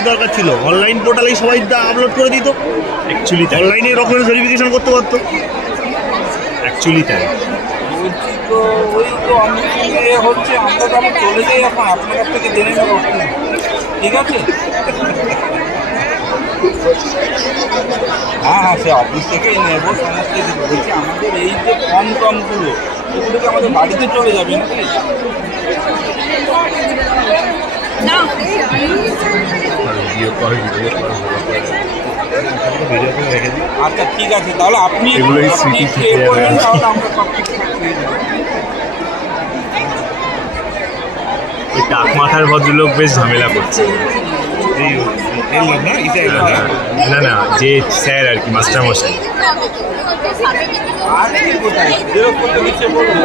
কি দরকার ছিল? অনলাইন পোর্টালেই সবাই আপলোড করে দিত। অ্যাকচুয়ালি অনলাইনে ডকুমেন্টস ভেরিফিকেশন করতে পারতো। অ্যাকচুয়ালি তাই। বলছি তো ওই তো আমি হচ্ছে আমরা তো আমি চলে যাই এখন আপনার কাছ থেকে জেনে নেবো, ঠিক আছে? হ্যাঁ হ্যাঁ, সে অফিস থেকেই নেবো সমস্ত কিছু। বলছি আমাদের এই যে ফর্ম টর্মগুলো এগুলো কি আমাদের বাড়িতে চলে যাবে নাকি? আচ্ছা ঠিক আছে, তাহলে আপনি এগুলোই আপনি স্মৃতি একটু থেকে এ করবেন, যাবে। তাহলে আমরা সব কিছু পেয়ে যাবো। ওই টাক মাথার ভদ্রলোক বেশ ঝামেলা করছে। এই এলাম না, ইসে এলাম না। না না, যে স্যার আর কি, মাস্টার মশাই। আর কি কোথায় যেরকম করতে দিচ্ছে বলুন।